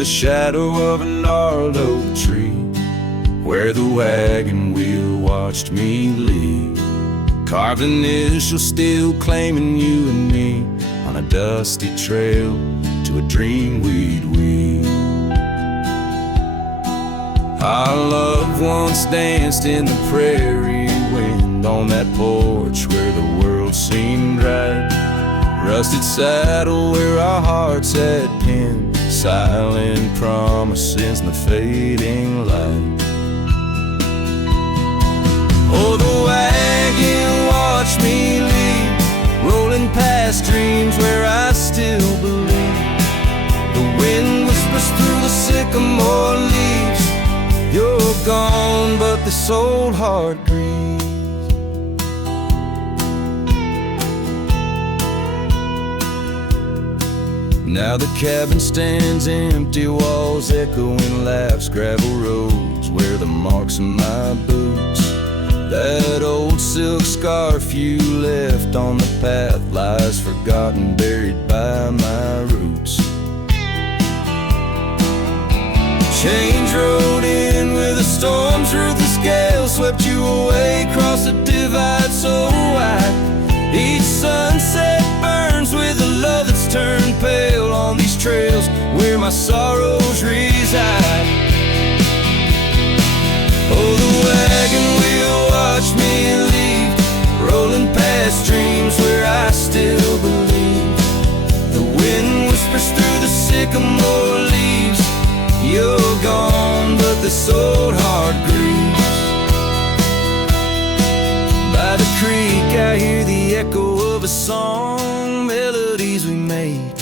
the shadow of a gnarled oak tree, where the wagon wheel watched me leave. Carved initials still claiming you and me on a dusty trail to a dream we'd weave. Our loved ones danced in the prairie wind on that porch where the world seemed right. Rusted saddle where our hearts had pinned silent promises in the fading light. Oh, the wagon watched me leave, rolling past dreams where I still believe. The wind whispers through the sycamore leaves, you're gone, but this old heart grieves. Now the cabin stands empty, walls echoing laughs, gravel roads where the marks of my boots. That old silk scarf you left on the path lies forgotten, buried by my roots. Change rode in with the storm's ruthless gale, swept you away across the divide so wide. Each sunset burns with a love that's turned pale on these trails where my sorrows reside. Oh, the wagon wheel watched me leave, rolling past dreams where I still believe. The wind whispers through the sycamore leaves, you're gone, but this old heart grieves. By the creek I hear the echo of a song, melodies we made,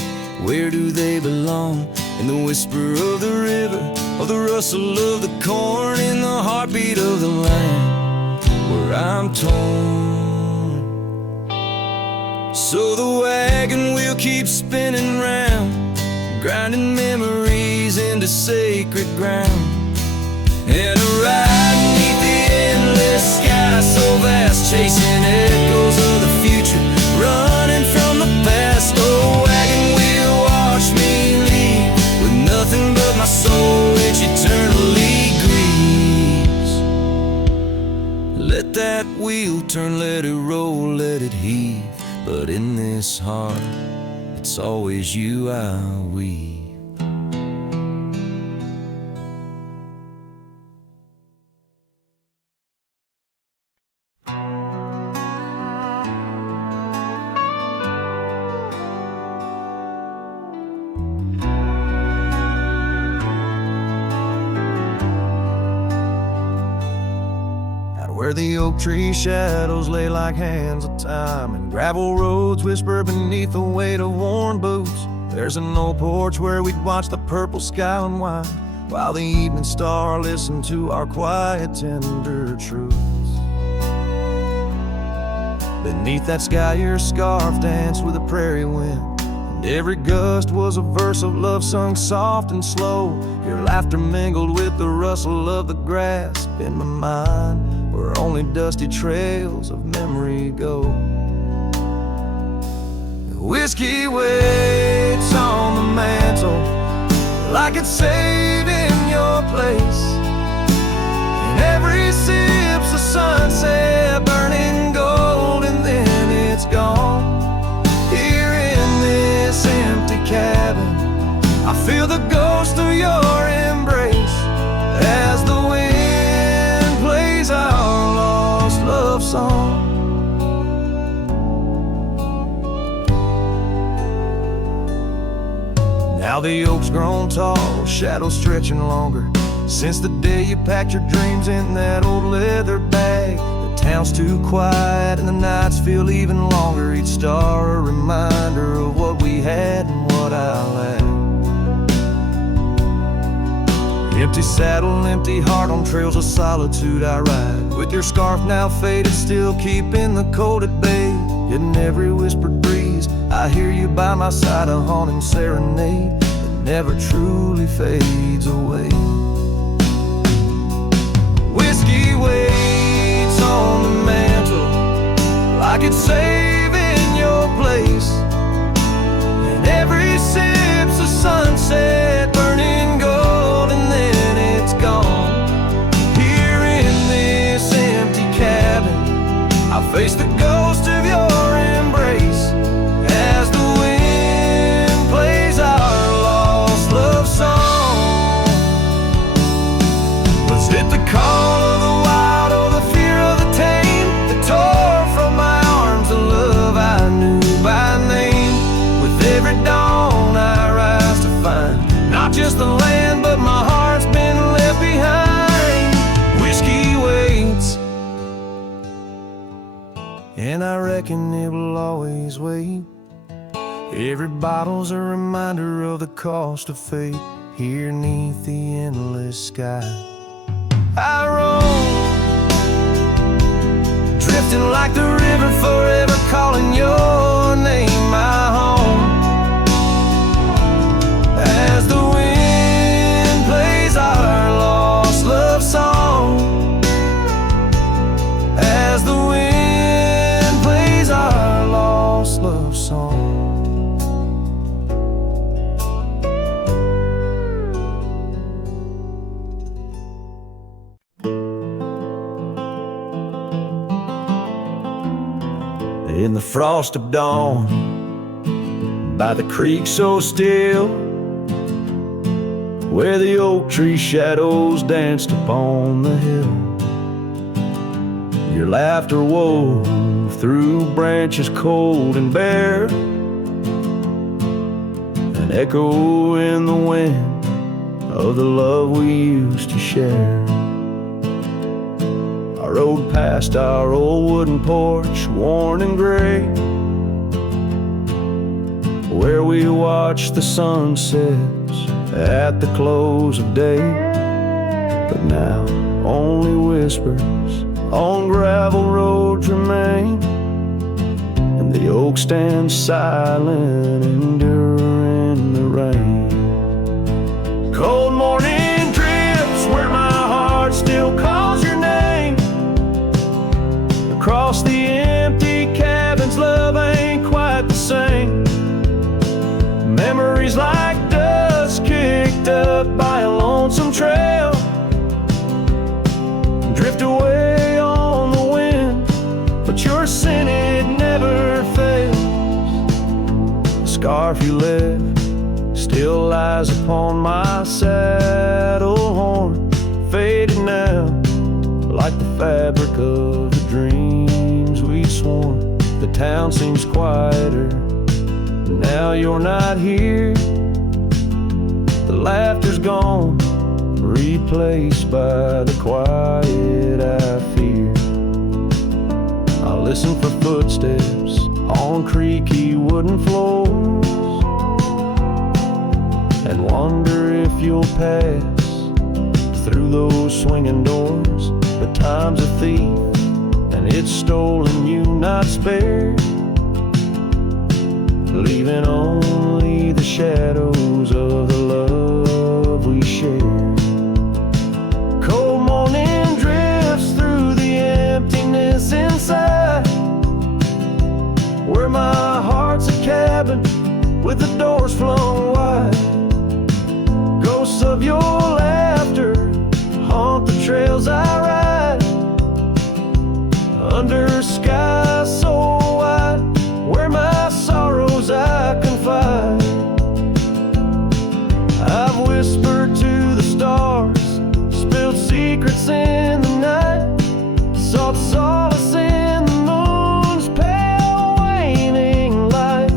where do they belong? In the whisper of the river, or the rustle of the corn, in the heartbeat of the land where I'm torn. So the wagon wheel keeps spinning round, grinding memories into sacred ground. And a ride beneath the endless sky so vast, chasing echoes of the future, running from the past. Oh, wagon wheel watch me leave, with nothing but my soul which eternally grieves. Let that wheel turn, let it roll, let it heave, but in this heart it's always you I weave. Where the oak tree shadows lay like hands of time, and gravel roads whisper beneath the weight of worn boots, there's an old porch where we'd watch the purple sky unwind, while the evening star listened to our quiet, tender truths. Beneath that sky your scarf danced with the prairie wind, and every gust was a verse of love sung soft and slow. Your laughter mingled with the rustle of the grass in my mind, where only dusty trails of memory go. Whiskey waits on the mantle like it's saved in your place, and every sip's a sunset burning gold, and then it's gone. Here in this empty cabin I feel the ghost of your embrace as the wind plays our lost love song. Now the oak's grown tall, shadows stretching longer, since the day you packed your dreams in that old leather bag. The town's too quiet and the nights feel even longer, each star a reminder of what we had and what I lacked. Empty saddle, empty heart, on trails of solitude I ride, with your scarf now faded, still keeping the cold at bay. In every whispered breeze I hear you by my side, a haunting serenade that never truly fades away. Whiskey waits on the mantle like it's saving your place, and every sip's a sunset burning face the ghost of your embrace as the wind plays our lost love song. Was it the call of the wild or the fear of the tame that tore from my arms a love I knew by name? With every dawn I rise to find not just the land, but my heart's been left behind. Whiskey waits, and I reckon it will always wait. Every bottle's a reminder of the cost of fate. Here 'neath the endless sky I roam, drifting like the river, forever calling your name my home. As the wind plays our lost love song, as the wind plays our lost love song. In the frost of dawn, by the creek so still, where the oak tree shadows danced upon the hill, your laughter wove through branches cold and bare, an echo in the wind of the love we used to share. I rode past our old wooden porch, worn and gray, where we watched the sunsets at the close of day. But now only whispers on gravel roads remain, and the oak stands silent, enduring the rain. Cold morning drifts where my heart still calls your name. Across the empty cabins, love ain't quite the same. Memories like dust kicked up by a lonesome trail drift away on the wind, but your scent, it never fails. The scarf you left still lies upon my saddle horn, faded now like the fabric of the dreams we'd sworn. The town seems quieter now you're not here. The laughter's gone, replaced by the quiet I fear. I listen for footsteps on creaky wooden floors and wonder if you'll pass through those swinging doors. But time's a thief and it's stolen you, not spared, leaving only the shadows of the love we shared. Cold morning drifts through the emptiness inside, where my heart's a cabin with the doors flung wide. Ghosts of your laughter haunt the trails I ride, under skies so wide, where my sorrows I confide. I've whispered to the stars, spilled secrets in the night, sought solace in the moon's pale waning light.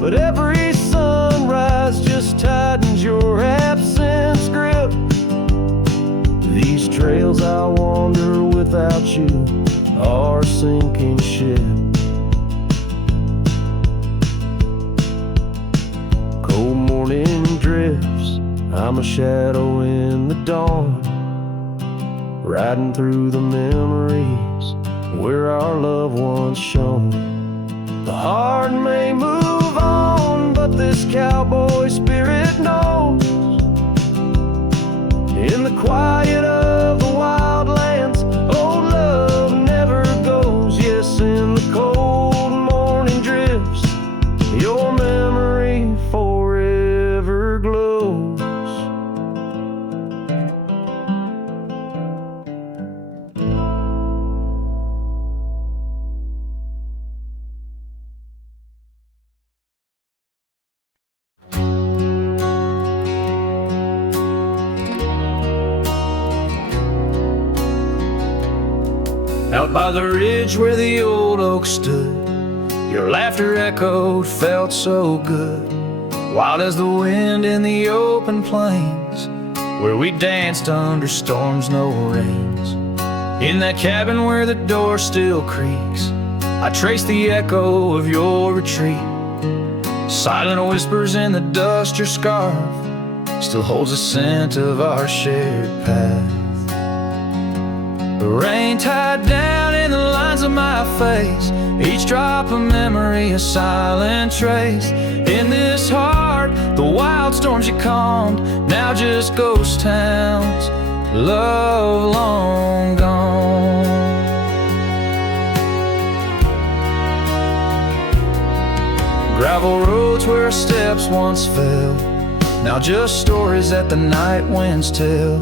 But every sunrise just tightens your absence grip. These trails I wander without you are a sinking ship. Cold morning drifts, I'm a shadow in the dawn, riding through the memories where our love once shone. The heart may move on, but this cowboy spirit knows, in the quiet of the wildlands, old love never goes. Yes, in the cold morning drifts, your memory forever glows. by the ridge where the old oak stood, your laughter echoed, felt so good. Wild as the wind in the open plains, where we danced under storms, no rains. In that cabin where the door still creaks, I trace the echo of your retreat. Silent whispers in the dust, your scarf still holds the scent of our shared path. The rain tied down in the lines of my face, each drop of memory a silent trace. In this heart, the wild storms you calmed, now just ghost towns, love long gone. Gravel roads where our steps once fell, now just stories that the night winds tell.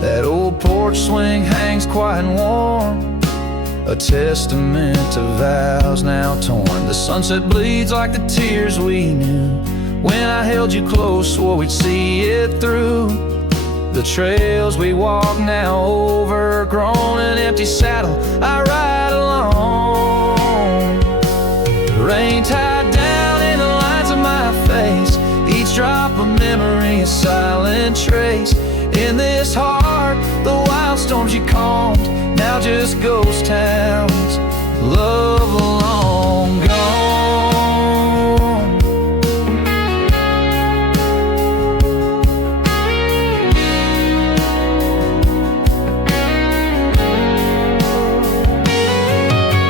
That old porch swing hangs quiet and warm, a testament to vows now torn. The sunset bleeds like the tears we knew when I held you close, swore we'd see it through. The trails we walk now overgrown, an empty saddle I ride alone. Rain tied down in the lines of my face, each drop of memory a silent trace. In this heart, the wild storms you calmed, now just ghost towns, love long gone.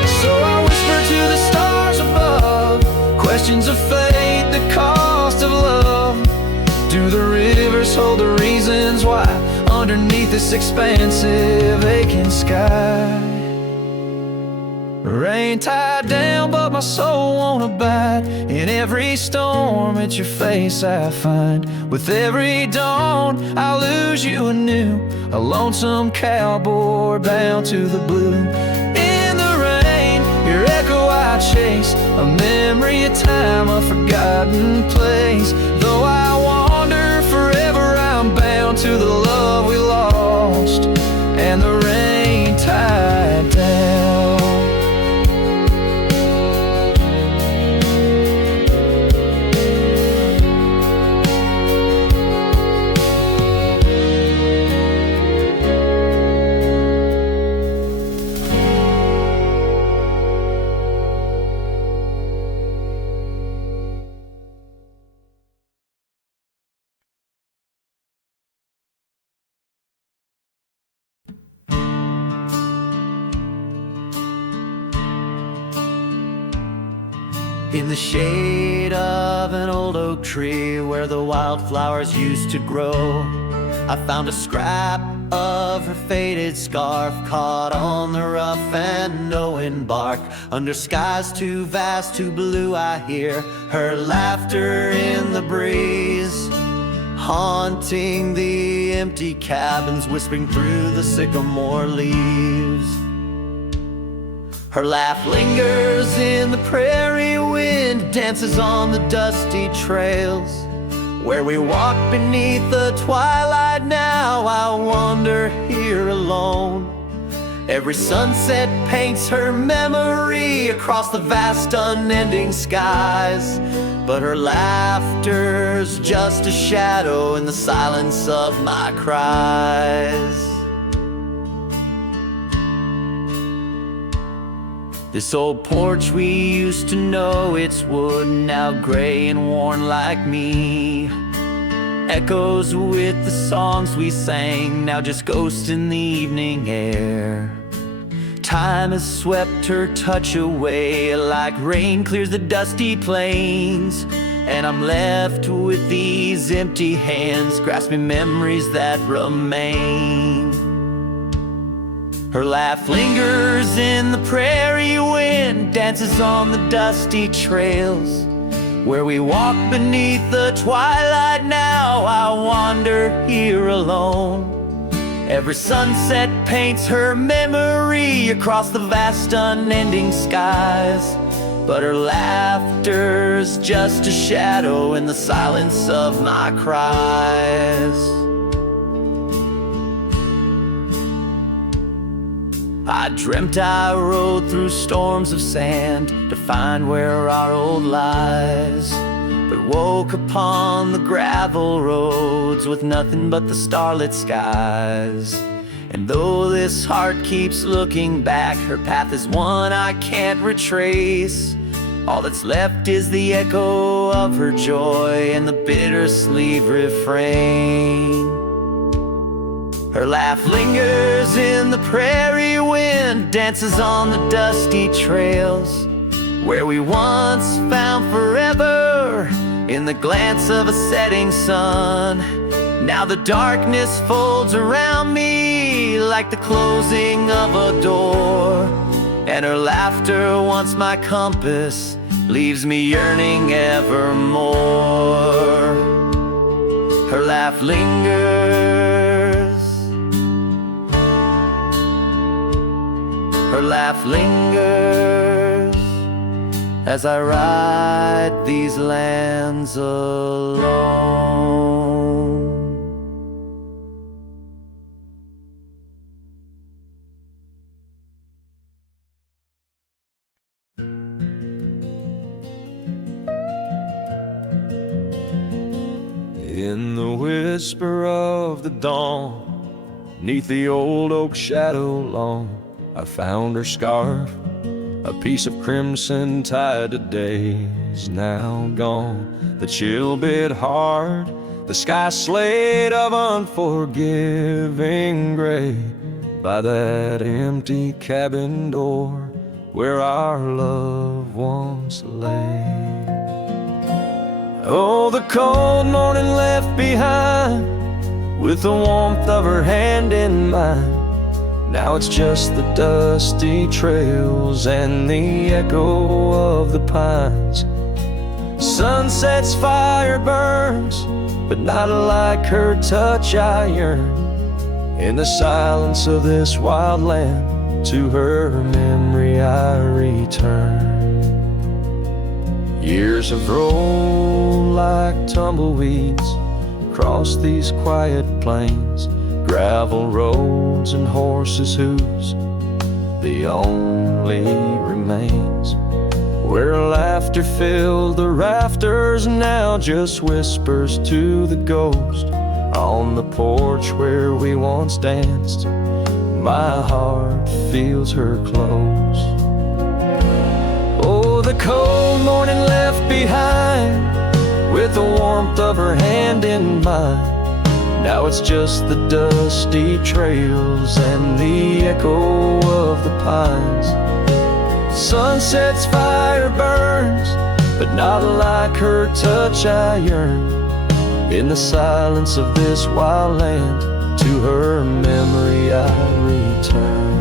So I whisper to the stars above, questions of fate, the cost of love. Do the rivers hold the reasons why underneath this expansive aching sky? Rain tied down but my soul won't abide. In every storm it's your face I find. With every dawn I'll lose you anew, a lonesome cowboy bound to the blue. In the rain, your echo I chase, a memory of time, a forgotten place. Though I wander forever, I'm bound to the love we lost and the rain tied down. In the shade of an old oak tree where the wildflowers used to grow, I found a scrap of her faded scarf caught on the rough and knowing bark. Under skies too vast, too blue, I hear her laughter in the breeze, haunting the empty cabins, whispering through the sycamore leaves. Her laugh lingers in the prairie wind, dances on the dusty trails where we walk beneath the twilight. Now I wander here alone. Every sunset paints her memory across the vast unending skies, but her laughter's just a shadow in the silence of my cries. This old porch we used to know, it's wood, now gray and worn like me, echoes with the songs we sang, now just ghosts in the evening air. Time has swept her touch away like rain clears the dusty plains, and I'm left with these empty hands grasping memories that remain. Her laugh lingers in the prairie wind, dances on the dusty trails where we walk beneath the twilight. Now I wander here alone. Every sunset paints her memory across the vast unending skies, but her laughter's just a shadow in the silence of my cries. I dreamt I rode through storms of sand to find where our old lies, but woke upon the gravel roads with nothing but the starlit skies. And though this heart keeps looking back, her path is one I can't retrace. All that's left is the echo of her joy and the bittersweet refrain. Her laugh lingers in the prairie wind, dances on the dusty trails where we once found forever in the glance of a setting sun. Now the darkness folds around me like the closing of a door, and her laughter, once my compass, leaves me yearning evermore. Her laugh lingers, her laugh lingers as I ride these lands alone. In the whisper of the dawn, 'neath the old oak shadow long, I found her scarf, a piece of crimson tied to days now gone. The chill bit hard, the sky slate of unforgiving gray, by that empty cabin door where our love once lay. Oh, the cold morning left behind, with the warmth of her hand in mine. Now it's just the dusty trails and the echo of the pines. Sunset's fire burns, but not like her touch I yearn. In the silence of this wild land, to her memory I return. Years have rolled like tumbleweeds across these quiet plains, gravel roads and horses' hooves, the only remains. Where laughter filled the rafters, now just whispers to the ghost. On the porch where we once danced, my heart feels her close. Oh, the cold morning left behind, with the warmth of her hand in mine. Now it's just the dusty trails and the echo of the pines. Sunset's fire burns, but not like her touch I yearn. In the silence of this wild land, to her memory I return.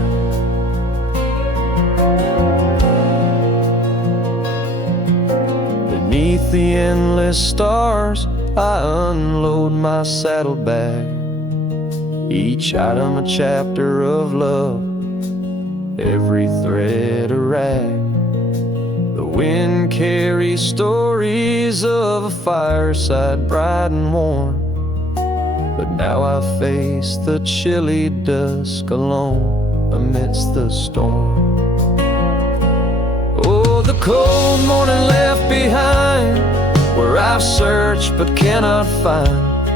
Beneath the endless stars, I unload my saddlebag, each item a chapter of love, every thread a rag. The wind carries stories of a fireside bright and warm, but now I face the chilly dusk alone amidst the storm. Oh, the cold morning left behind, where I've searched but cannot find,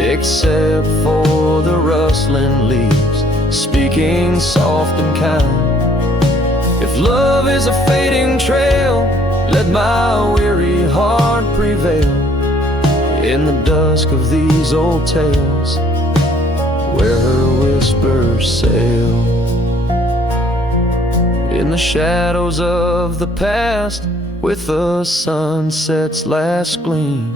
except for the rustling leaves speaking soft and kind. If love is a fading trail, let my weary heart prevail in the dusk of these old tales, where her whispers sail. In the shadows of the past, with the sunset's last gleam,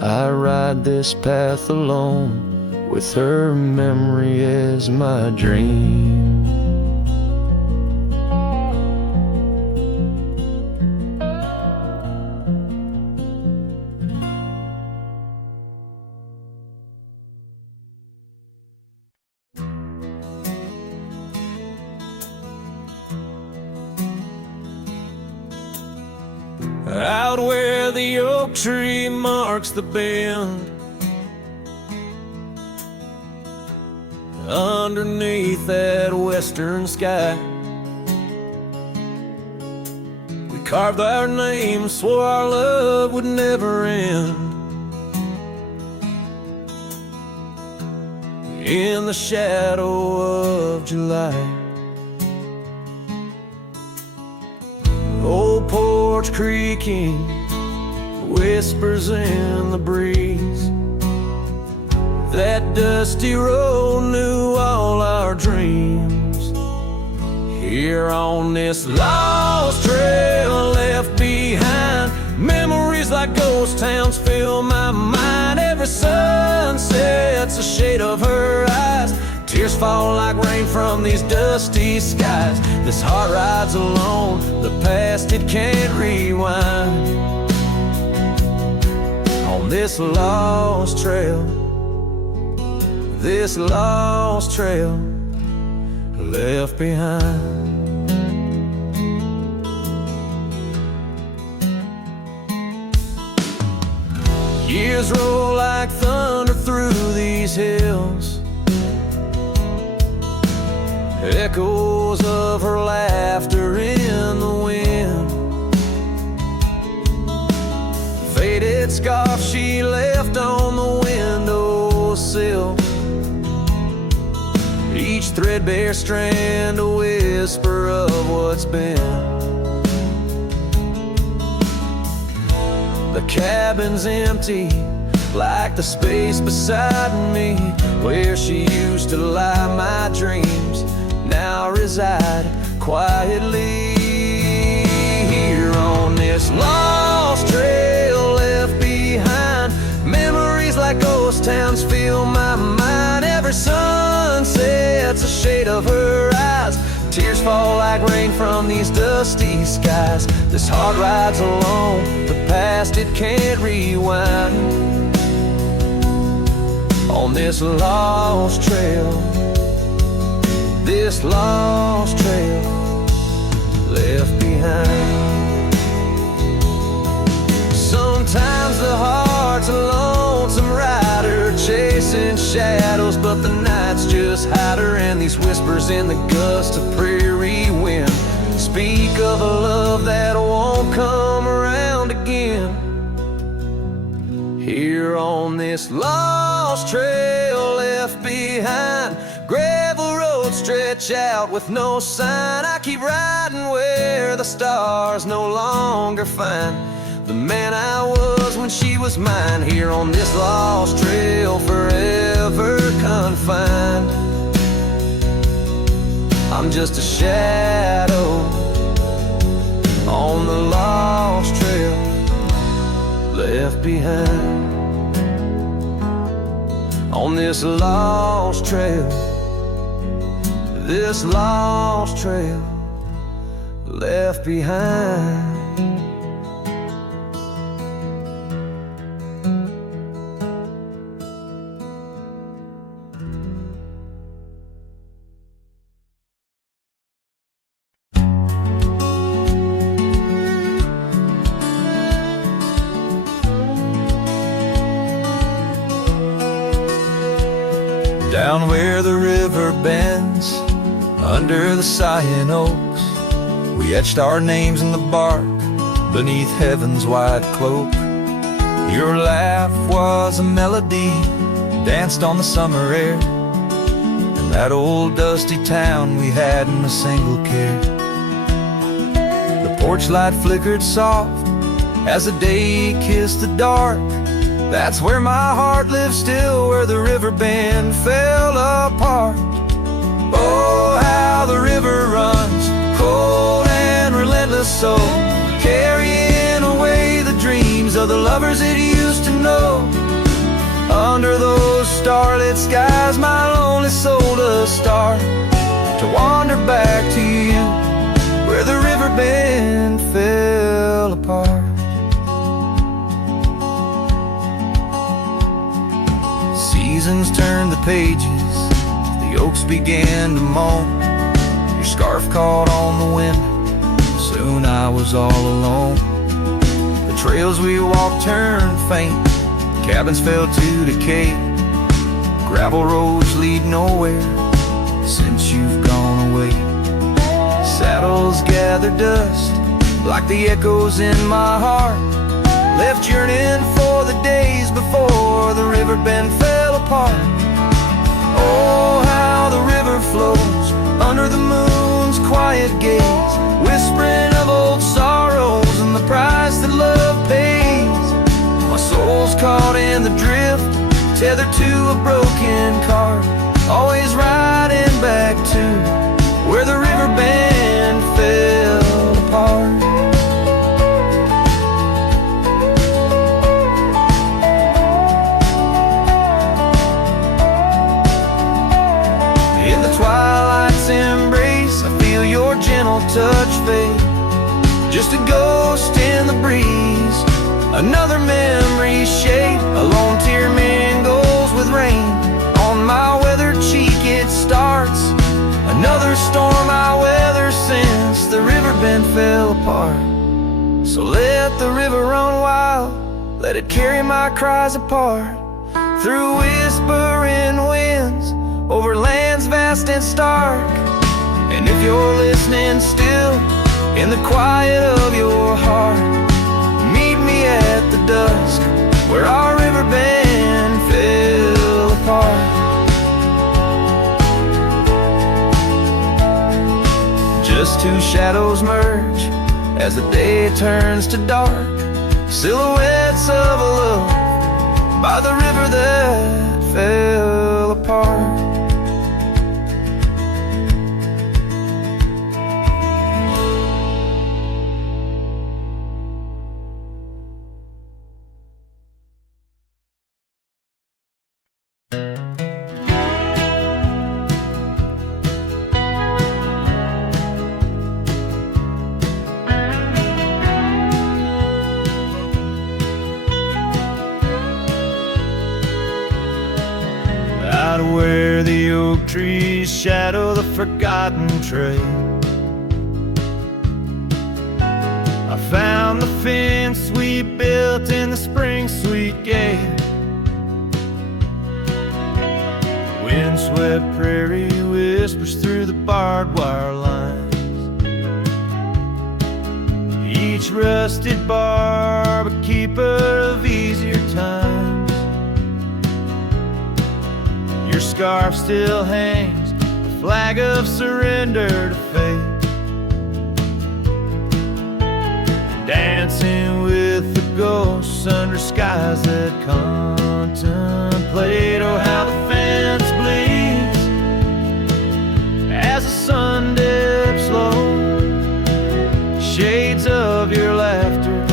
I ride this path alone, with her memory as my dream. Out where the oak tree marks the bend, underneath that western western sky. We carved our names, swore our love would never end. In the shadow of July, old porch creaking, whispers in the breeze. That dusty road knew all our dreams. Here on this lost trail left behind, memories like ghost towns fill my mind. Every sunset's a shade of her eyes. Tears fall like rain from these dusty skies. This heart rides alone, the past it can't rewind. On this lost trail, this lost trail left behind. Years roll like thunder through these hills, echoes of her laughter in the wind. Faded scarf she left on the windowsill, each threadbare strand a whisper of what's been. The cabin's empty, like the space beside me, where she used to lie. My dreams now reside quietly. Here on this lost trail left behind, memories like ghost towns fill my mind. Every sunset's a shade of her eyes. Tears fall like rain from these dusty skies. This heart rides alone, the past it can't rewind. On this lost trail, this lost trail left behind. Sometimes the heart's a lonesome rider, chasing shadows, but the night's just hide her. And these whispers in the gust of prairie wind speak of a love that won't come around again. Here on this lost trail left behind, gravel roads stretch out with no sign. I keep riding where the stars no longer find the man I was when she was mine. Here on this lost trail, forever confined. I'm just a shadow on the lost trail left behind. On this lost trail, this lost trail left behind. Down where the river bends, under the sighing oaks, we etched our names in the bark, beneath heaven's wide cloak. Your laugh was a melody, danced on the summer air, in that old dusty town we hadn't a single care. The porch light flickered soft as the day kissed the dark. That's where my heart lives still, where the river bend fell apart. Oh, how the river runs, cold and relentless, so carrying away the dreams of the lovers it used to know. Under those starlit skies, my lonely soul does start to wander back to you, where the river bend fell apart. Seasons turned the pages, the oaks began to moan. Your scarf caught on the wind, soon I was all alone. The trails we walked turned faint, cabins fell to decay. Gravel roads lead nowhere since you've gone away. shadows gather dust, like the echoes in my heart, left yearning for the days before the river bend fell apart. Oh, how the river flows under the moon's quiet gaze, whispering of old sorrows and the price that love pays. My soul's caught in the drift, tethered to a broken cart, always riding back to where the river bend fell apart. In the twilight's embrace, I feel your gentle touch fade, just a ghost in the breeze, another memory shade. A lone tear mingles with rain on my weathered cheek, it starts another storm I weather since the river bend fell apart. So let the river run wild, let it carry my cries apart, through whispering winds, over lands vast and stark. And if you're listening still, in the quiet of your heart, meet me at the dusk, where our river bend fell apart. Just two shadows merge as the day turns to dark, silhouettes of a love by the river that fell apart. Out where the oak trees shadow the forgotten trail, I found the fence we built in the spring sweet gale. Windswept prairie whispers through the barbed wire lines, each rusted barb a keeper of easier times. Your scarf still hangs, a flag of surrender to fate, dancing with the ghosts under skies that contemplate. Oh, how the fence bleeds as the sun dips low, shades of your laughter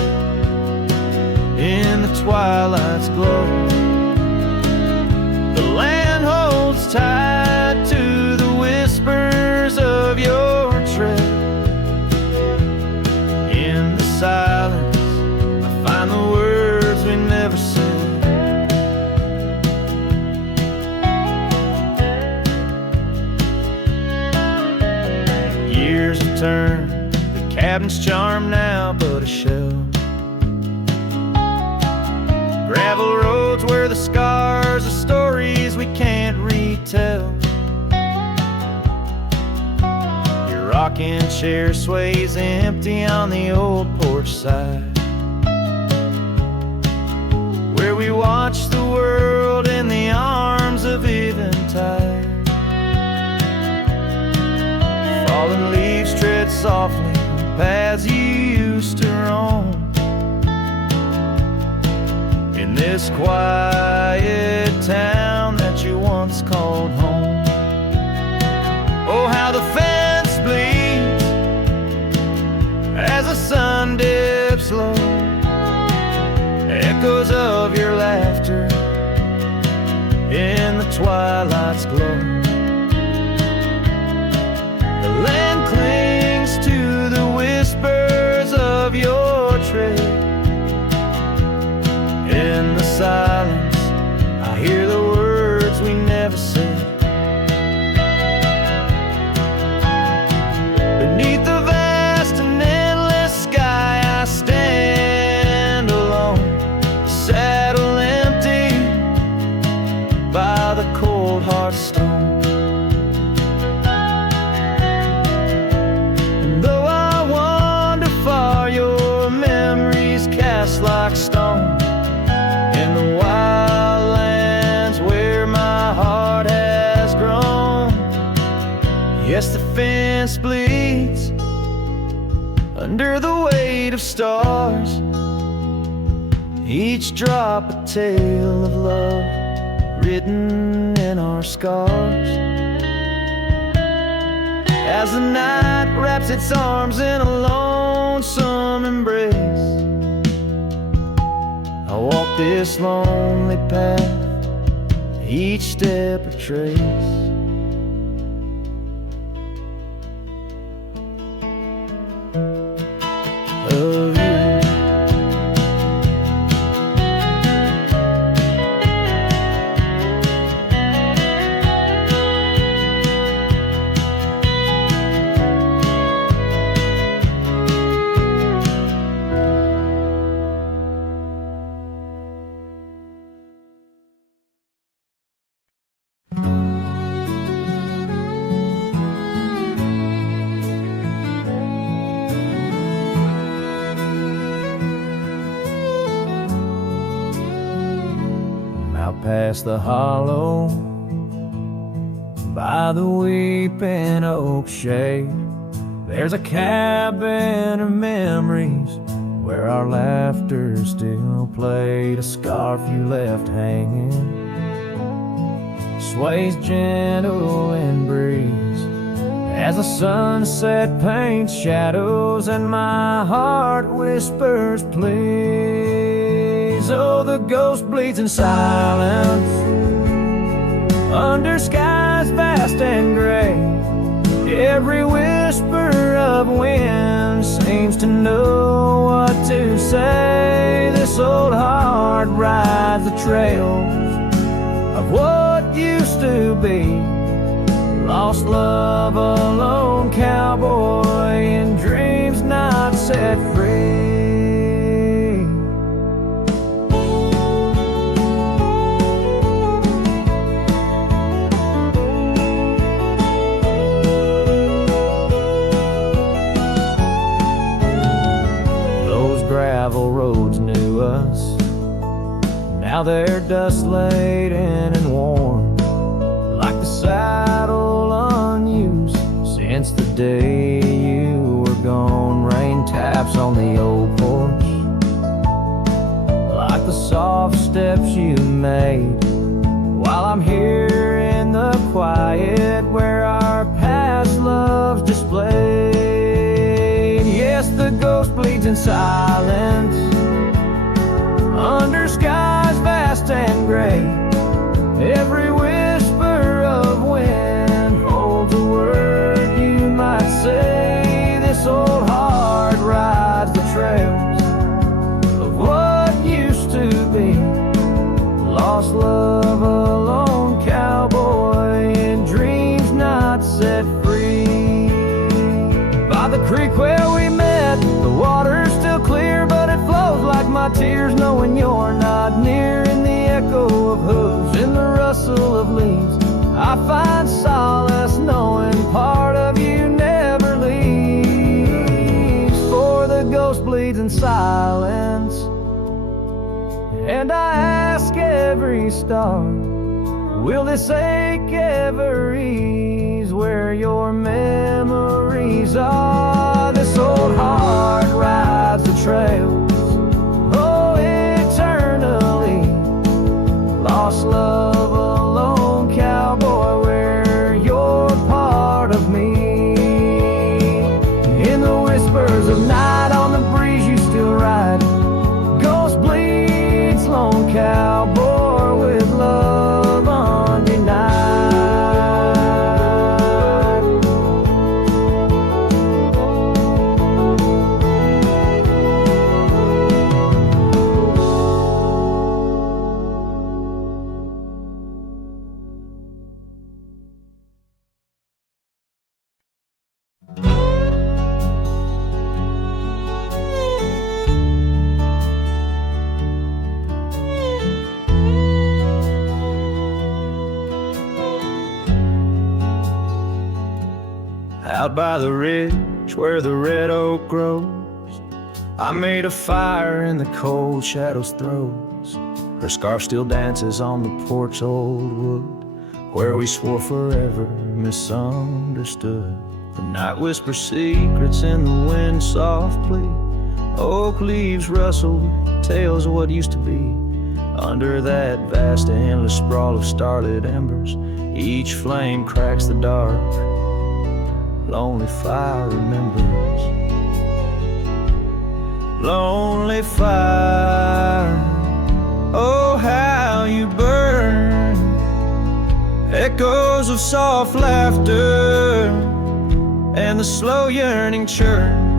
in the twilight's glow. The land holds tight to the whispers of your tread. In the silence, I find the words we never said. Years have turned, the cabin's charm now but a shell. Gravel roads where the scars are stories we can't retell. Your rocking chair sways empty on the old porch side, where we watch the world in the arms of eventide. Fallen leaves tread softly on paths you used to roam, in this quiet town that you once called home. Oh, how the fence bleeds as the sun dips low, echoes of your laughter in the twilight's glow. The land clings to the whispers of your tread. In the silence, I hear the words we never said. Beneath the vast and endless sky, I stand alone, saddle empty by the cold hard stone. under the weight of stars, each drop a tale of love written in our scars. As the night wraps its arms in a lonesome embrace, I walk this lonely path, each step a trace. Of you. Past the hollow, by the weeping oak shade, there's a cabin of memories where our laughter still played. A scarf you left hanging sways gentle in breeze as the sunset paints shadows and my heart whispers please. Oh, the ghost bleeds in silence under skies vast and gray. Every whisper of wind seems to know what to say. This old heart rides the trails of what used to be. Lost love, a lone cowboy in dreams not set free. Gravel roads knew us, now they're dust laden and worn, like the saddle unused since the day you were gone. Rain taps on the old porch like the soft steps you made, while I'm here in the quiet where our past loves displayed. Yes, the ghost bleeds in silence under skies vast and gray. Every whisper of wind holds a word you might say. This old heart rides the trails of what used to be. Lost love, a lone cowboy in dreams not set free. By the creek where we met, the water's still clear, but it flows like my tears knowing you're not near. In the echo of hooves, in the rustle of leaves, I find solace knowing part of you never leaves. For the ghost bleeds in silence, and I ask every star, will this ache ever ease where your memories are? This old heart rides the trails, oh, eternally. Lost love, a lone cowboy, where you're part of me. In the whispers of night, on the breeze you still ride. Ghost bleeds, lone cowboy, with love undenied. Out by the ridge where the red oak grows, I made a fire in the cold shadows throws. Her scarf still dances on the porch old wood, where we swore forever misunderstood. The night whispers secrets in the wind softly. Oak leaves rustle, tales of what used to be. Under that vast endless sprawl of starlit embers, each flame cracks the dark. Lonely fire remembers. Lonely fire, oh how you burn. Echoes of soft laughter and the slow yearning churn.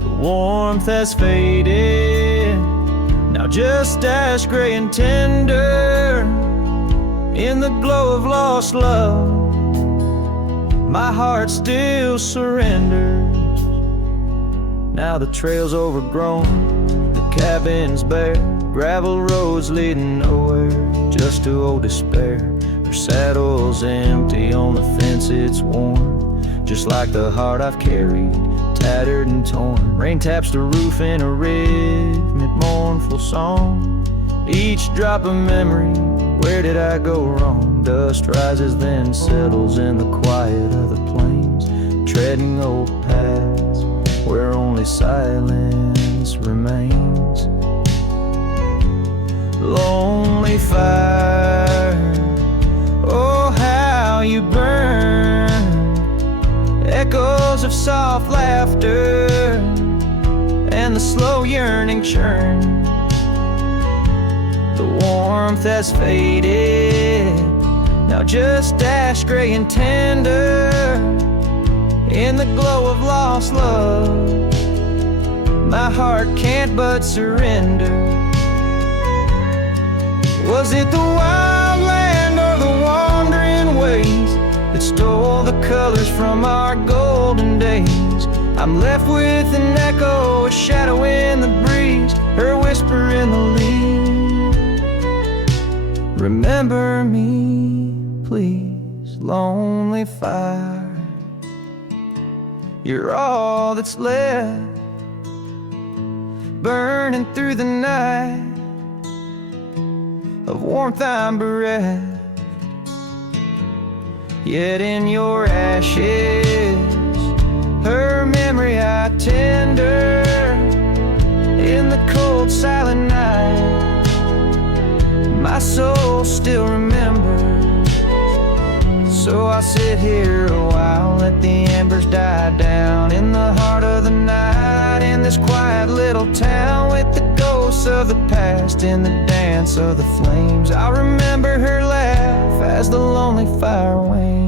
The warmth has faded, now just ash gray and tender. In the glow of lost love, my heart still surrenders. Now the trail's overgrown, the cabin's bare, gravel roads leading nowhere, just to old despair. Her saddle's empty, on the fence it's worn, just like the heart I've carried, tattered and torn. Rain taps the roof in a rhythmic, mournful song. Each drop of memory, where did I go wrong? Dust rises then settles in the quiet of the plains, treading old paths where only silence remains. Lonely fire, oh how you burn. Echoes of soft laughter and the slow yearning churn. The warmth has faded, now just ash gray and tender. In the glow of lost love, my heart can't but surrender. Was it the wild land or the wandering ways that stole the colors from our golden days? I'm left with an echo, a shadow in the breeze, her whisper in the leaves. Remember me, please, lonely fire. You're all that's left, burning through the night. Of warmth I'm bereft, yet in your ashes, her memory I tender. In the cold silent night, my soul still remembers. So I sit here a while, let the embers die down. In the heart of the night, in this quiet little town, with the ghosts of the past in the dance of the flames, I remember her laugh as the lonely fire wanes.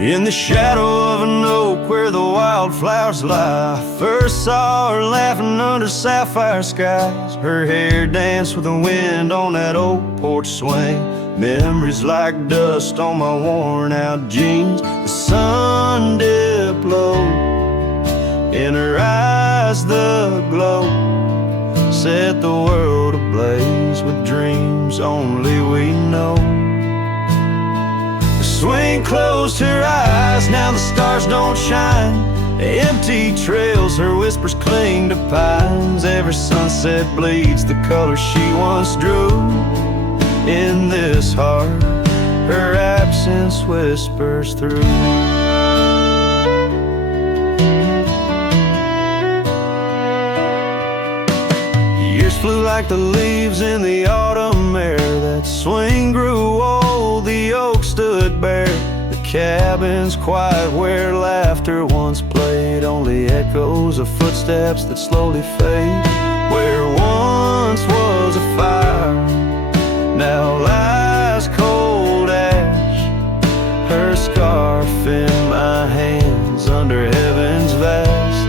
In the shadow of an oak where the wildflowers lie, I first saw her laughing under sapphire skies. Her hair danced with the wind on that oak porch swing. Memories like dust on my worn out jeans. The sun dipped low, in her eyes the glow set the world ablaze with dreams only we know. Swing closed her eyes, now the stars don't shine. Empty trails, her whispers cling to pines. Every sunset bleeds the color she once drew. In this heart, her absence whispers through. Years flew like the leaves in the autumn air. That swing grew old, the oak stood bare. The cabin's quiet where laughter once played, only echoes of footsteps that slowly fade. Where once was a fire, now lies cold ash. Her scarf in my hands under heaven's vast.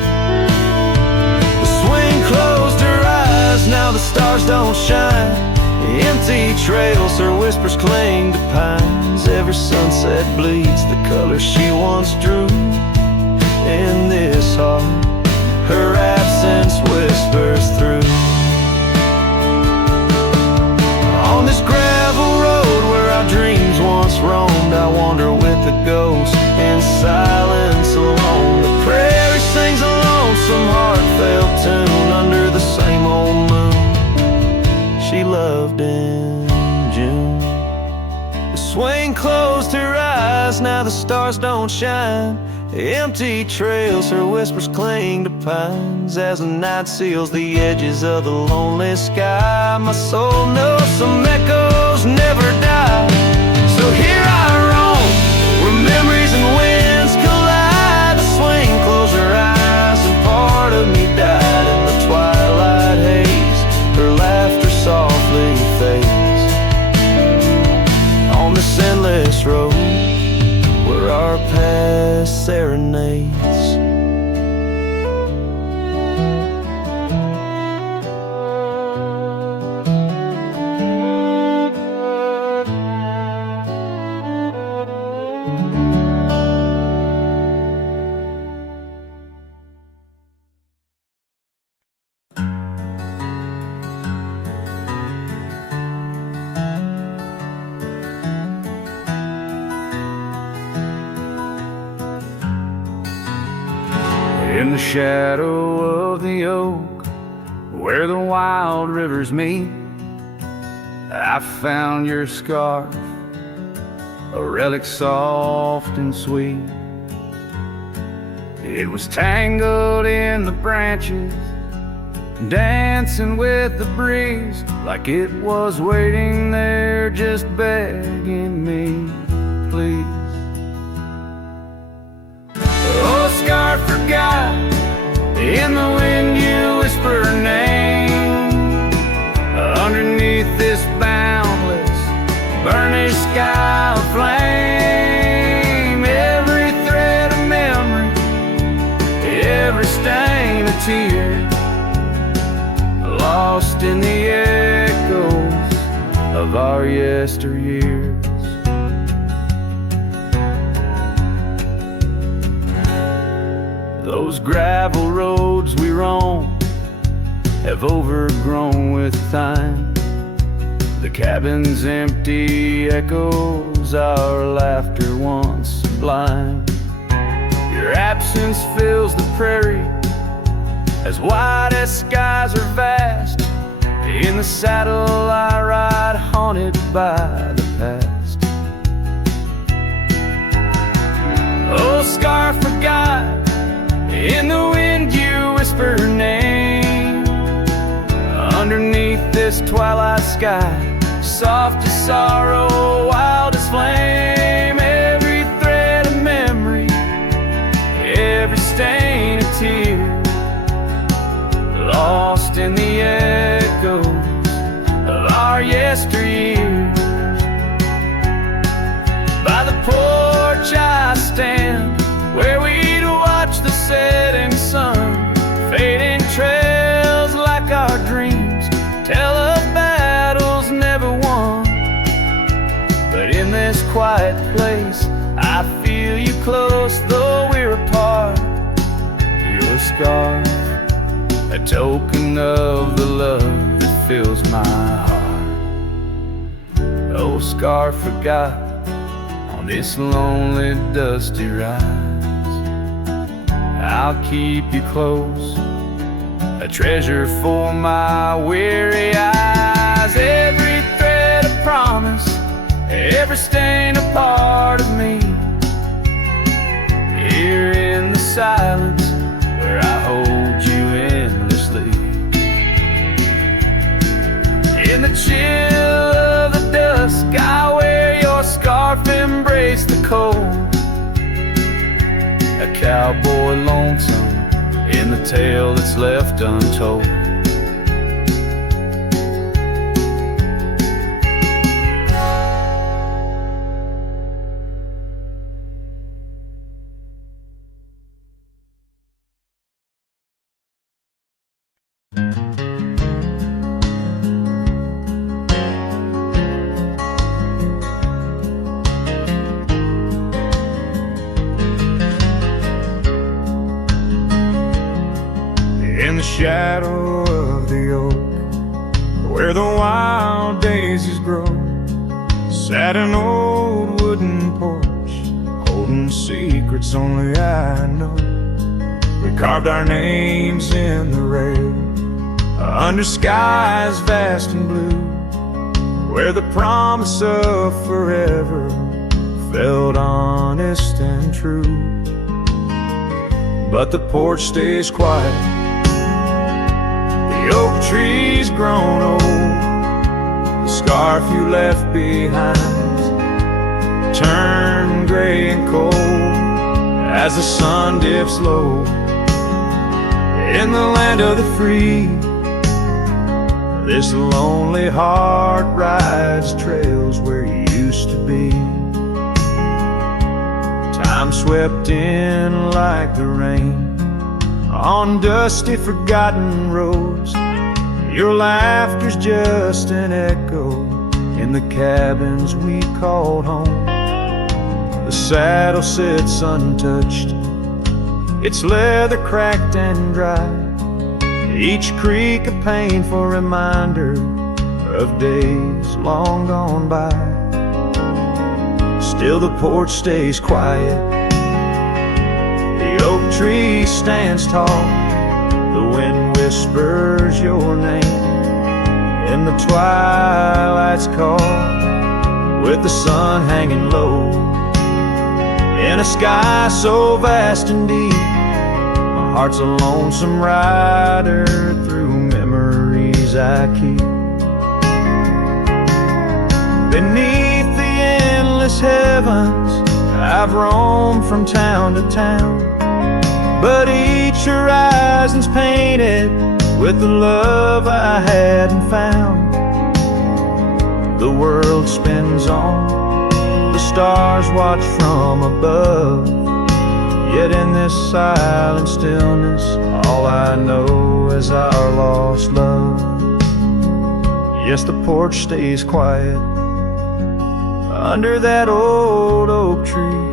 The swing closed her eyes, now the stars don't shine. Empty trails, her whispers cling to pines. Every sunset bleeds the color she once drew. In this heart, her absence whispers through. On this gravel road where our dreams once roamed, I wander with the ghost in silence alone. The prairie sings a lonesome heartfelt tune under the same old moon she loved in June. The swing closed her eyes, now the stars don't shine. Empty trails, her whispers cling to pines. As the night seals the edges of the lonely sky, my soul knows some echoes never die. So here I roam, where memories and winds collide. The swing closed her eyes and part of me died in the twilight haze. Her laughter softly fades on this endless road where our past serenades. In the shadow of the oak, where the wild rivers meet, I found your scarf, a relic soft and sweet. It was tangled in the branches, dancing with the breeze, like it was waiting there just begging me, please. Oh, scarf forgot, in the wind you whisper her name. Underneath this boundless, burnished sky of flame, every thread of memory, every stain of tear, lost in the echoes of our yesteryears. Those gravel roads we roam have overgrown with time. The cabin's empty echoes our laughter once sublime. Your absence fills the prairie, as wide as skies are vast. In the saddle I ride, haunted by the past. Oh, scarf forgot, in the wind you whisper her name. Underneath this twilight sky, soft as sorrow, wild as flame, every thread of memory, every stain of tear, lost in the echoes of our yesteryears. By the porch I stand, where we'd watch the setting sun, fading trails like our dreams tell of battles never won. But in this quiet place I feel you close, though we're apart. Your scarf, a token of the love that fills my heart. Oh, scarf forgot, on this lonely dusty ride, I'll keep you close, a treasure for my weary eyes. Every thread a promise, every stain a part of me. Here in the silence where I hold you endlessly. In the chill of the dusk I wear your scarf, embrace the cold. A cowboy lonesome in the tale that's left untold. shadow of the oak, where the wild daisies grow, sat an old wooden porch, holding secrets only I know. We carved our names in the rail, under skies vast and blue, where the promise of forever felt honest and true. But the porch stays quiet, the oak tree's grown old, the scarf you left behind turned gray and cold as the sun dips low. In the land of the free, this lonely heart rides trails where you used to be. Time swept in like the rain on dusty forgotten roads. Your laughter's just an echo in the cabins we called home. The saddle sits untouched, its leather cracked and dry, each creak a painful reminder of days long gone by. Still the porch stays quiet, the oak tree stands tall, the wind whispers your name in the twilight's call, with the sun hanging low in a sky so vast and deep. My heart's a lonesome rider through memories I keep. Beneath the endless heavens I've roamed from town to town, but each horizon's painted with the love I hadn't found. The world spins on, the stars watch from above, yet in this silent stillness all I know is our lost love. Yes, the porch stays quiet under that old oak tree,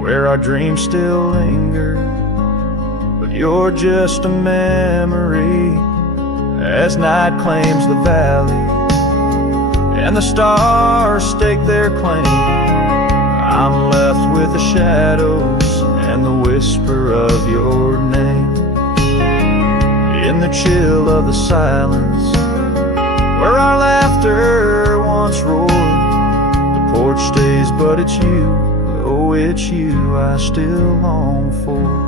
where our dreams still linger, but you're just a memory as night claims the valley and the stars stake their claim. I'm left with the shadows and the whisper of your name in the chill of the silence where our laughter once roared. The porch stays, but it's you, oh it's you I still long for.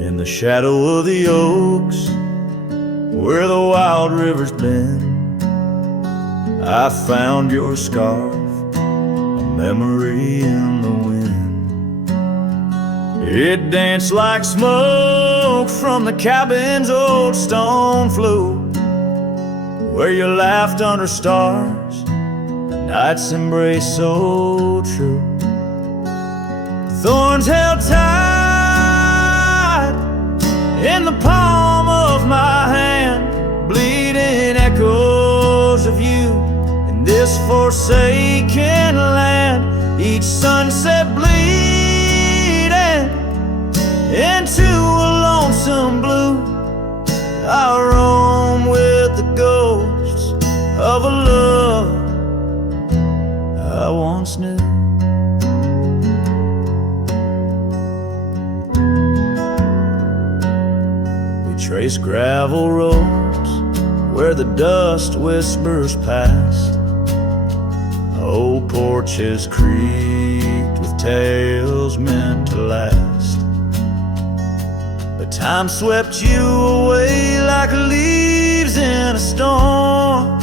In the shadow of the oaks, where the wild river's been, I found your scarf, a memory in the wind. It danced like smoke from the cabin's old stone floor, where you laughed under stars, the night's embrace so true. Thorns held tight in the palm of my hand, bleeding echoes of you in this forsaken land. Each sunset bleeding into a lonesome blue, I roam with the ghosts of a love I once knew. Trace gravel roads where the dust whispers past, old porches creaked with tales meant to last. But time swept you away like leaves in a storm,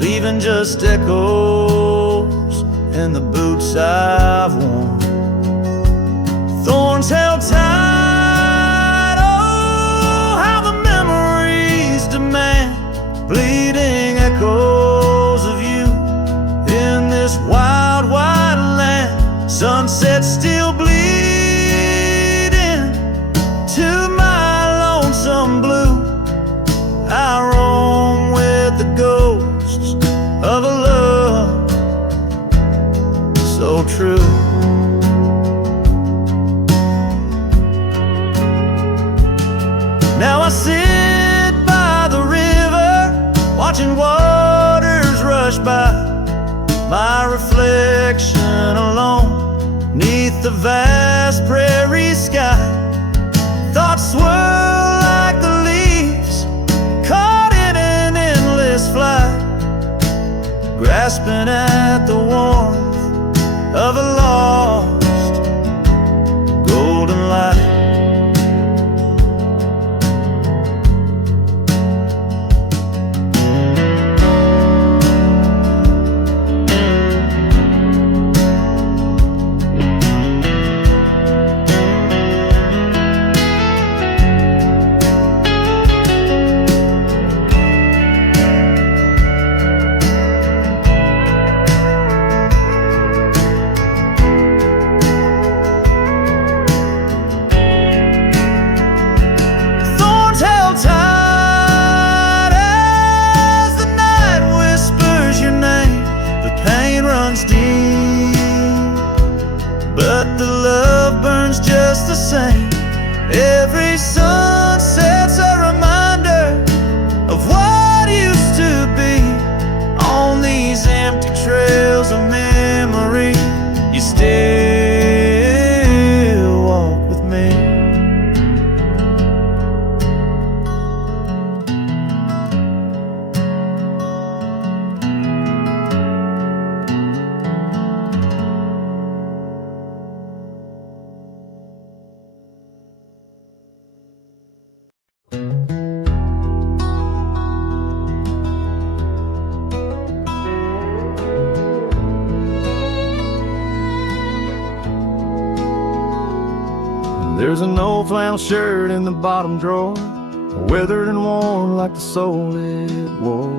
leaving just echoes in the boots I've worn. Thorns held tight, bleeding echoes of you in this wild, wide land. Sunset still bleeding to watching waters rush by, my reflection alone, 'neath the vast prairie sky. Thoughts swirl like the leaves, caught in an endless flight, grasping at the warmth of a lost golden light. Every sunset's a reminder of what used to be. On these empty trails of memory, you still walk with me. There's an old flannel shirt in the bottom drawer, weathered and worn like the soul it wore.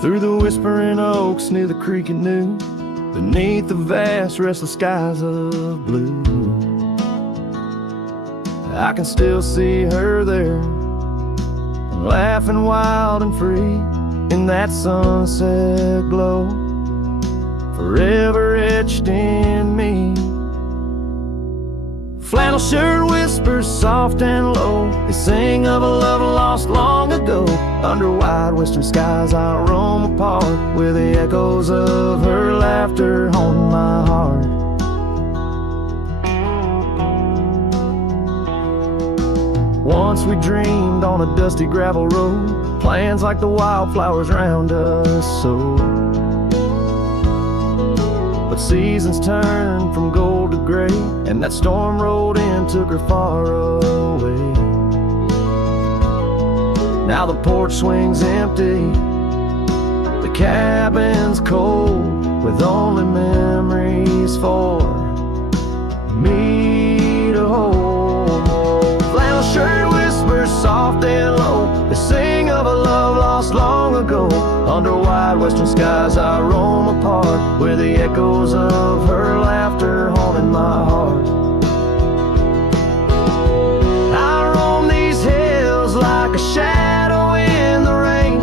Through the whispering oaks near the creek it knew, beneath the vast restless skies of blue, I can still see her there, laughing wild and free in that sunset glow, forever etched in me. Flannel shirt whispers soft and low, they sing of a love lost long ago. Under wide western skies I roam apart, with the echoes of her laughter haunting my heart. Once we dreamed on a dusty gravel road, plans like the wildflowers round us so. But seasons turned from gold to gray, and that storm rolled in, took her far away. Now the porch swings empty, the cabin's cold, with only memories for me to hold. Flannel shirt whispers soft and low, they sing of a love lost long ago. Under wide western skies I roam apart, where the echoes of her laughter haunted my heart. I roam these hills like a shadow in the rain,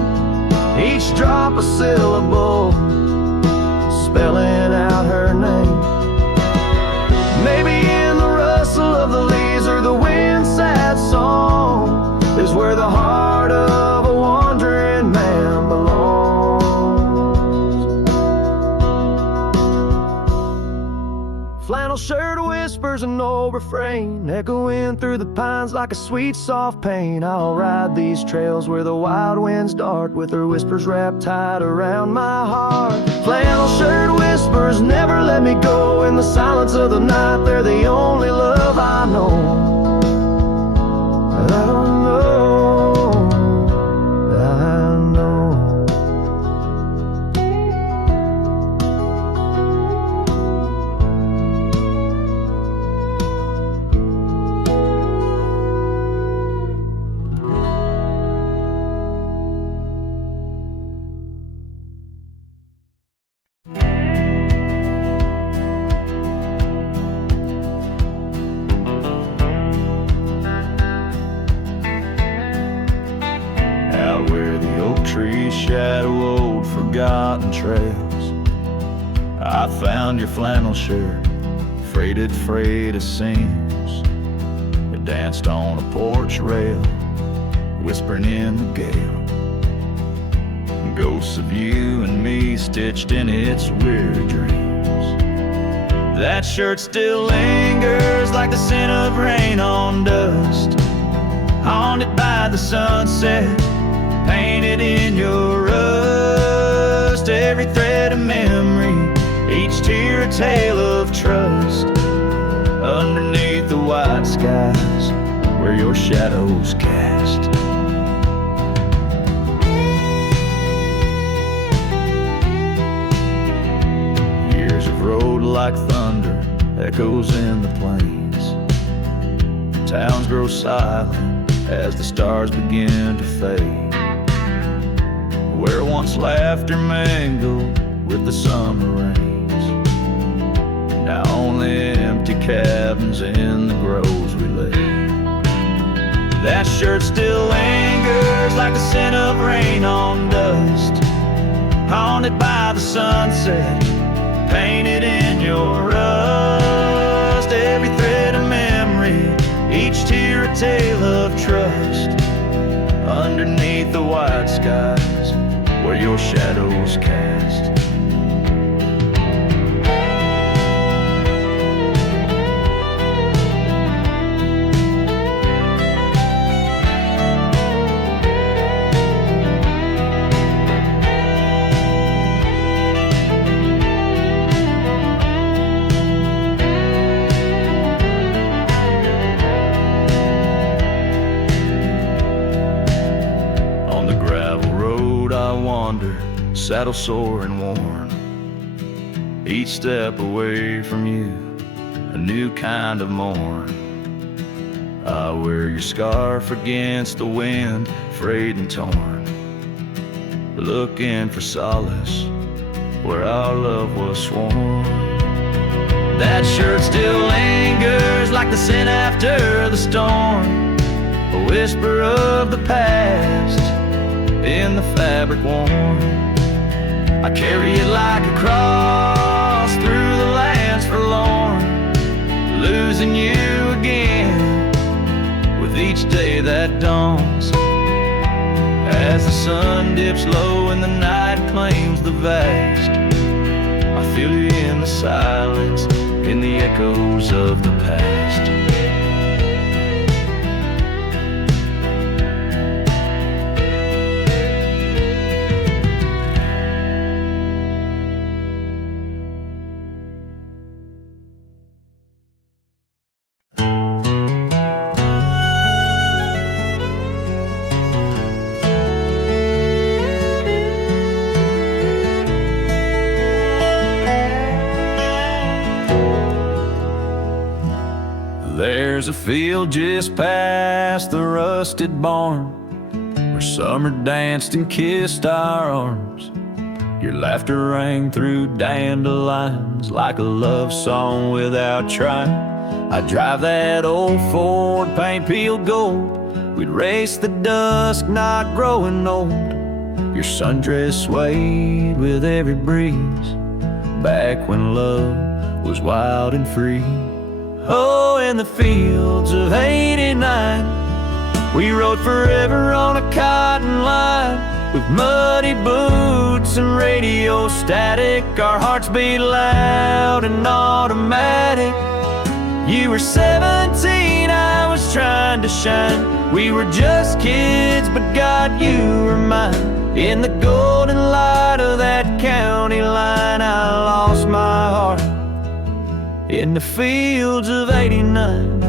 each drop a syllable, spelling out her name. Maybe in the rustle of the leaves or the wind's sad song is where the heart of a wandering man belongs. Flannel shirt whispers an old refrain, echoing through the pines like a sweet soft pain. I'll ride these trails where the wild winds dart, with her whispers wrapped tight around my heart. Flannel shirt whispers never let me go, in the silence of the night they're the only love I know. I don't know, I know. Trees shadow old forgotten trails, I found your flannel shirt, freighted freight of seams. It danced on a porch rail, whispering in the gale. Ghosts of you and me stitched in its weird dreams. That shirt still lingers like the scent of rain on dust, haunted by the sunset, painted in your rust. Every thread of memory, each tear a tale of trust. Underneath the white skies where your shadows cast. Years of road like thunder echoes in the plains. Towns grow silent as the stars begin to fade. Where once laughter mingled with the summer rains, now only empty cabins in the groves we lay. That shirt still lingers like the scent of rain on dust, haunted by the sunset, painted in your rust. Every thread of memory, each tear a tale of trust. Underneath the white skies where your shadows cast. Saddle sore and worn, each step away from you, a new kind of morn. I wear your scarf against the wind, frayed and torn, looking for solace where our love was sworn. That shirt still lingers like the scent after the storm, a whisper of the past in the fabric worn. I carry it like a cross through the lands forlorn, losing you again with each day that dawns. As the sun dips low and the night claims the vast, I feel you in the silence, in the echoes of the past. There's a field just past the rusted barn where summer danced and kissed our arms. Your laughter rang through dandelions like a love song without trying. I'd drive that old Ford, paint peeled gold. We'd race the dusk, not growing old. Your sundress swayed with every breeze, back when love was wild and free. Oh, in the fields of '89, we rode forever on a cotton line, with muddy boots and radio static. Our hearts beat loud and automatic. You were 17, I was trying to shine. We were just kids, but God, you were mine. In the golden light of that county line, I lost my heart in the fields of '89.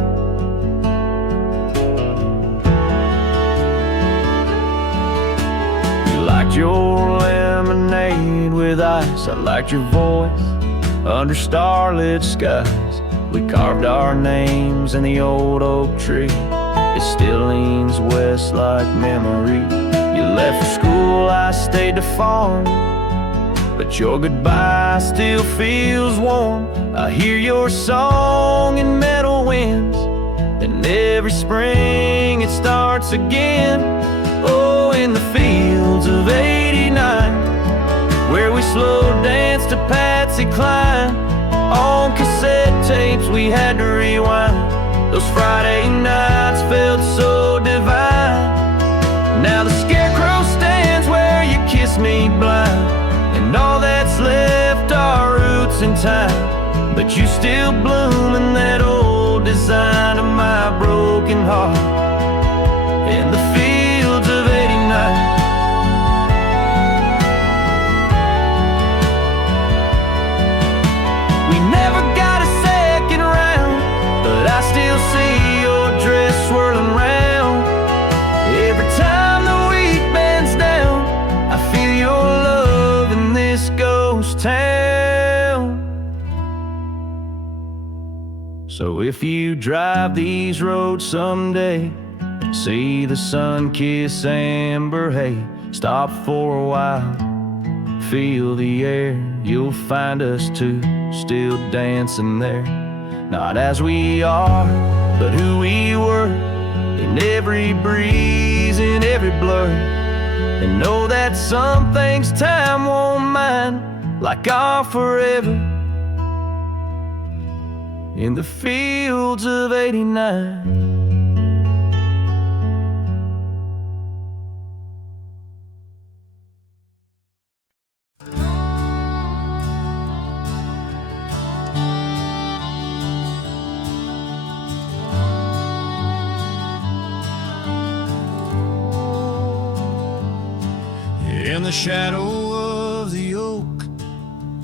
You liked your lemonade with ice, I liked your voice under starlit skies. We carved our names in the old oak tree, it still leans west like memory. You left for school, I stayed to farm, but your goodbye still feels warm. I hear your song in meadow winds, and every spring it starts again. Oh, in the fields of '89, where we slow danced to Patsy Cline. On cassette tapes we had to rewind. Those Friday nights felt so divine. me blind, and all that's left are roots in time. But you still bloom in that old design of my broken heart in the fields of '89. We never got a second round, but I still see your dress swirling round. Every time the wheat bends down, I feel your love in this ghost town. So if you drive these roads someday, see the sun-kissed amber hay, stop for a while, feel the air. You'll find us two still dancing there, not as we are, but who we were, in every breeze, in every blur. And know that some things time won't mind, like our forever in the fields of '89. In the shadow of the oak,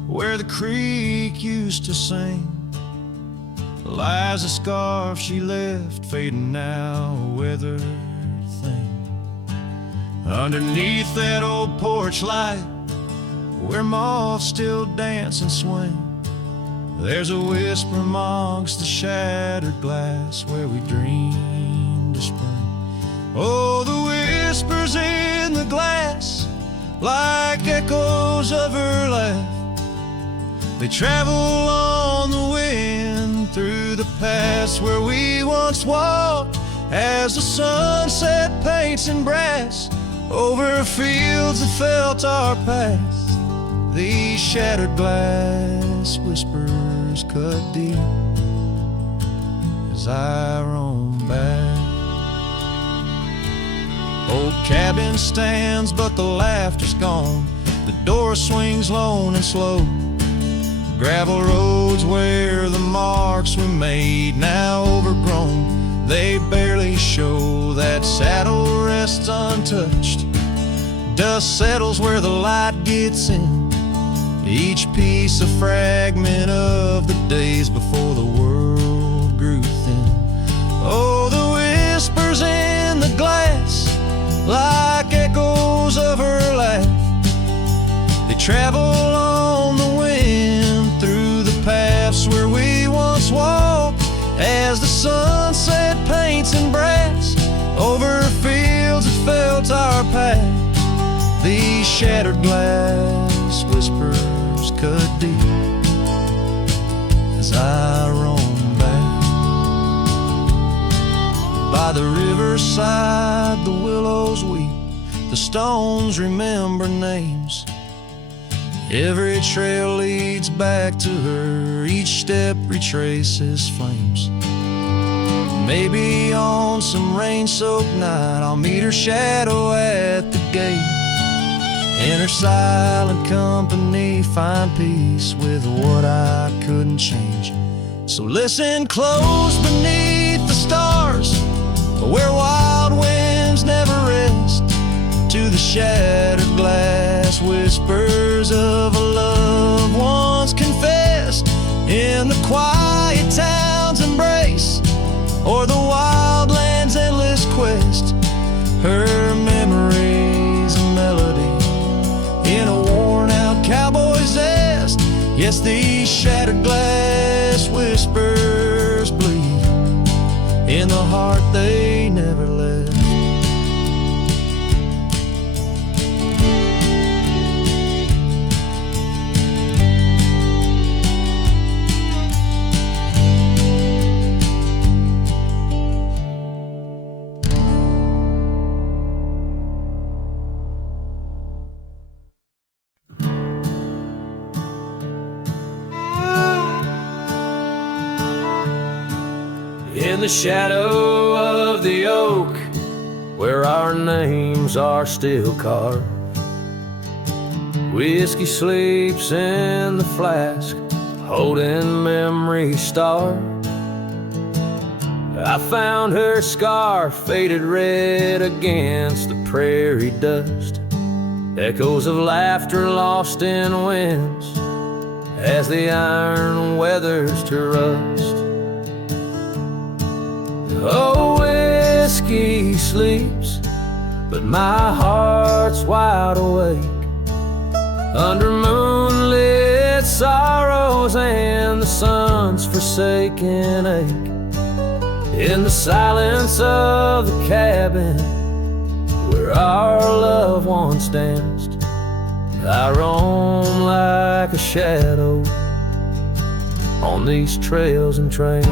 where the creek used to sing, lies a scarf she left, fading now, a weathered thing. Underneath that old porch light, where moths still dance and swing, there's a whisper amongst the shattered glass, where we dreamed of spring. Oh, the whispers in the glass, like echoes of her laugh, they travel on the wind through the past where we once walked, as the sunset paints in brass over fields that felt our past. These shattered glass whispers cut deep as I roam back. Old cabin stands, but the laughter's gone. The door swings lone and slow. Gravel roads where the marks we made, now overgrown, they barely show. That saddle rests untouched, dust settles where the light gets in, each piece a fragment of the days before the world grew thin. Oh, the whispers in the glass, like echoes of her laugh, they travel on the wind through the paths where we once walked, as the sunset paints in brass over fields that felt our path. These shattered glass whispers cut deep as I roam back. By the riverside the willows weep, the stones remember names. Every trail leads back to her, each step retraces flames. Maybe on some rain-soaked night I'll meet her shadow at the gate. In her silent company find peace with what I couldn't change. So listen close beneath the stars, where wild winds never rest, to the shattered glass whispers of a love once confessed, in the quiet town's embrace or the wildland's endless quest. Her memory's a melody in a worn-out cowboy's zest. Yes, these shattered glass whispers bleed in the heart they never left. In the shadow of the oak, where our names are still carved, Whiskey sleeps in the flask, holding memory's star. I found her scar faded red against the prairie dust, echoes of laughter lost in winds as the iron weathers to rust. Oh, whiskey sleeps, but my heart's wide awake under moonlit sorrows and the sun's forsaken ache. In the silence of the cabin where our loved ones danced, I roam like a shadow on these trails entranced.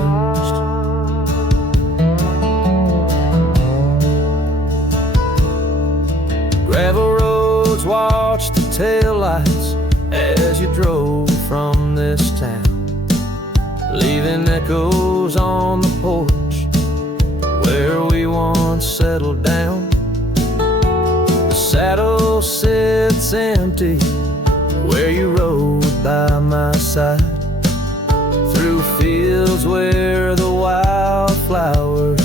Gravel roads watch the taillights as you drove from this town, leaving echoes on the porch where we once settled down. The saddle sits empty where you rode by my side, through fields where the wildflowers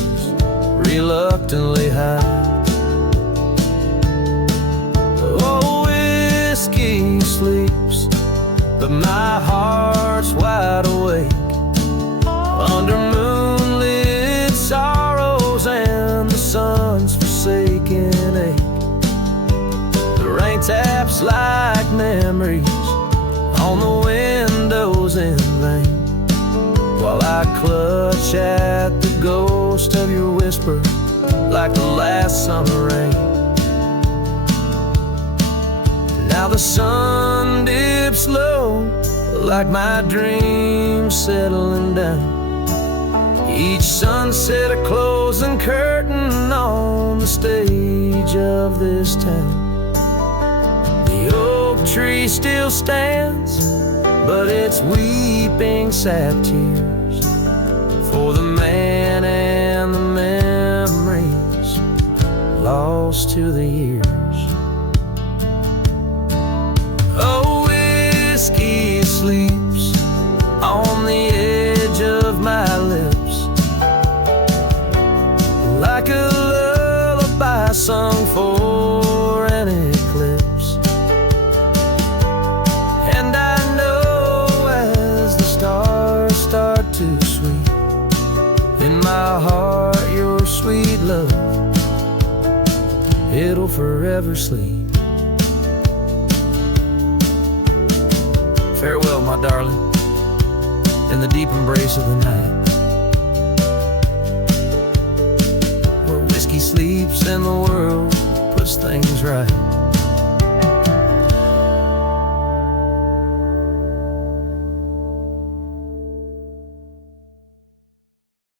reluctantly hide. Oh, whiskey sleeps, but my heart's wide awake under moonlit sorrows and the sun's forsaken ache. The rain taps like memories on the windows in vain, while I clutch at the ghost of your whisper like the last summer rain. Now the sun dips low like my dreams settling down, each sunset a closing curtain on the stage of this town. The oak tree still stands, but it's weeping sad tears for the man and the memories lost to the years. Oh, whiskey sleeps on the edge of my lips like a lullaby sung for an eclipse. And I know as the stars start to sweep in my heart your sweet love, it'll forever sleep. Farewell, my darling, in the deep embrace of the night, where whiskey sleeps and the world puts things right.